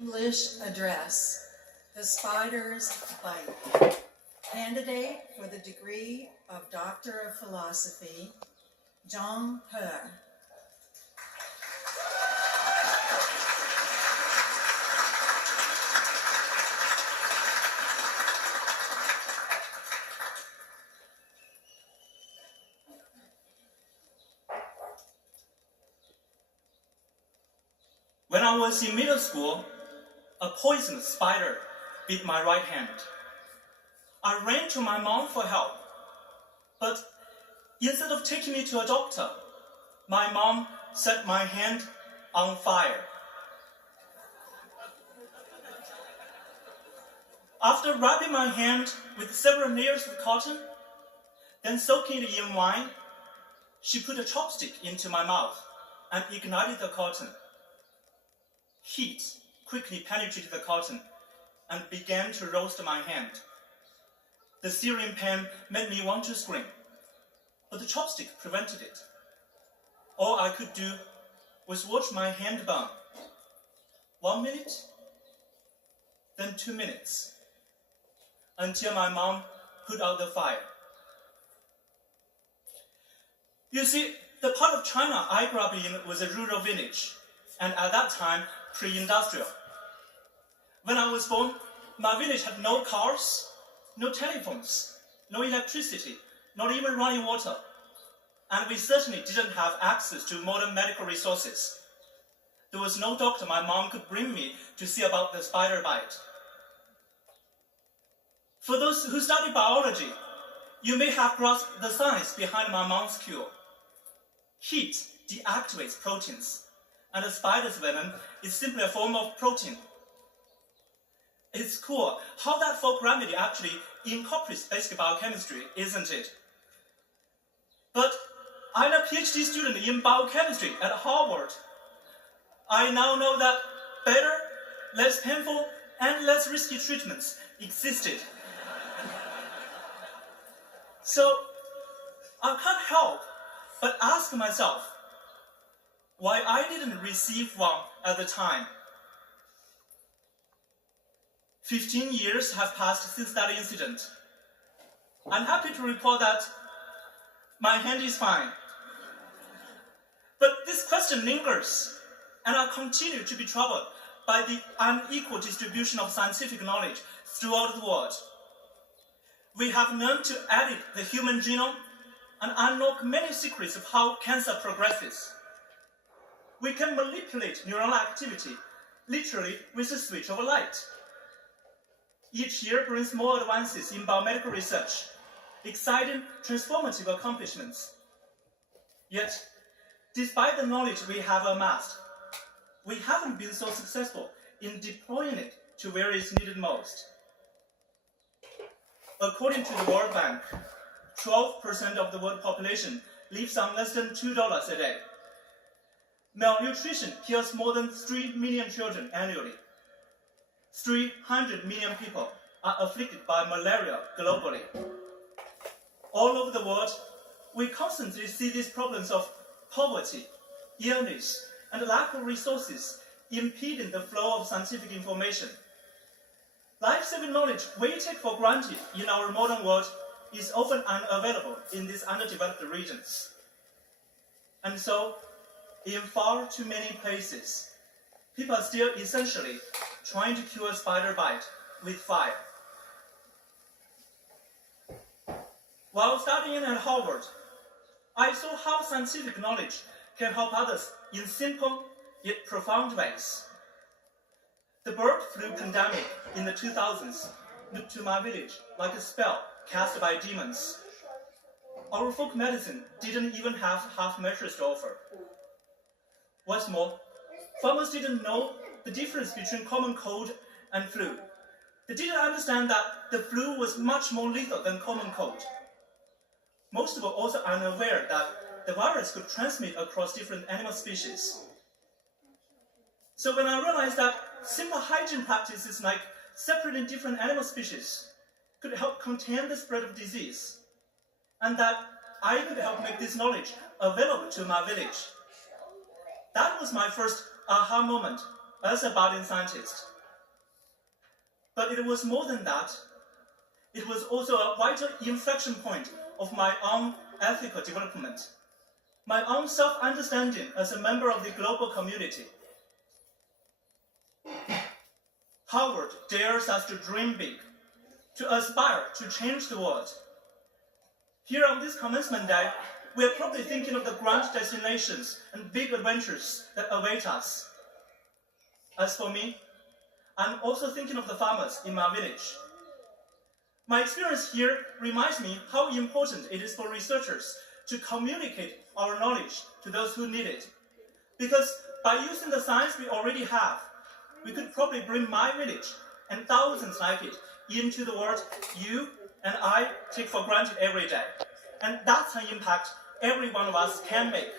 English address, The Spider's Bite. Candidate for the degree of Doctor of Philosophy, Zhang He. When I was in middle school, a poisonous spider bit my right hand. I ran to my mom for help, but instead of taking me to a doctor, my mom set my hand on fire. After wrapping my hand with several layers of cotton, then soaking it in wine, she put a chopstick into my mouth and ignited the cotton. Heat quickly penetrated the cotton and began to roast my hand. The searing pain made me want to scream, but the chopstick prevented it. All I could do was watch my hand burn. 1 minute, then 2 minutes, until my mom put out the fire. You see, the part of China I grew up in was a rural village, and at that time, pre-industrial. When I was born, my village had no cars, no telephones, no electricity, not even running water, and we certainly didn't have access to modern medical resources. There was no doctor my mom could bring me to see about the spider bite. For those who study biology, you may have grasped the science behind my mom's cure. Heat deactivates proteins, and a spider's venom is simply a form of protein. It's cool how that folk remedy actually incorporates basic biochemistry, isn't it? But I'm a PhD student in biochemistry at Harvard. I now know that better, less painful, and less risky treatments existed. So I can't help but ask myself why I didn't receive one at the time. 15 years have passed since that incident. I'm happy to report that my hand is fine. But this question lingers, and I continue to be troubled by the unequal distribution of scientific knowledge throughout the world. We have learned to edit the human genome and unlock many secrets of how cancer progresses. We can manipulate neuronal activity, literally with a switch of a light. Each year brings more advances in biomedical research, exciting, transformative accomplishments. Yet, despite the knowledge we have amassed, we haven't been so successful in deploying it to where it's needed most. According to the World Bank, 12% of the world population lives on less than $2 a day. Malnutrition kills more than 3 million children annually. 300 million people are afflicted by malaria globally. All over the world, we constantly see these problems of poverty, illness, and lack of resources impeding the flow of scientific information. Life-saving knowledge we take for granted in our modern world is often unavailable in these underdeveloped regions. And so, in far too many places, people are still essentially trying to cure a spider bite with fire. While studying at Harvard, I saw how scientific knowledge can help others in simple yet profound ways. The bird flu pandemic in the 2000s looked to my village like a spell cast by demons. Our folk medicine didn't even have half measures to offer. What's more, farmers didn't know the difference between common cold and flu. They didn't understand that the flu was much more lethal than common cold. Most were also unaware that the virus could transmit across different animal species. So when I realized that simple hygiene practices like separating different animal species could help contain the spread of disease, and that I could help make this knowledge available to my village, that was my first aha moment as a budding scientist. But it was more than that. It was also a vital inflection point of my own ethical development, my own self-understanding as a member of the global community. Harvard dares us to dream big, to aspire to change the world. Here on this commencement day, we are probably thinking of the grand destinations and big adventures that await us. As for me, I'm also thinking of the farmers in my village. My experience here reminds me how important it is for researchers to communicate our knowledge to those who need it. Because by using the science we already have, we could probably bring my village and thousands like it into the world you and I take for granted every day. And that's an impact every one of us can make.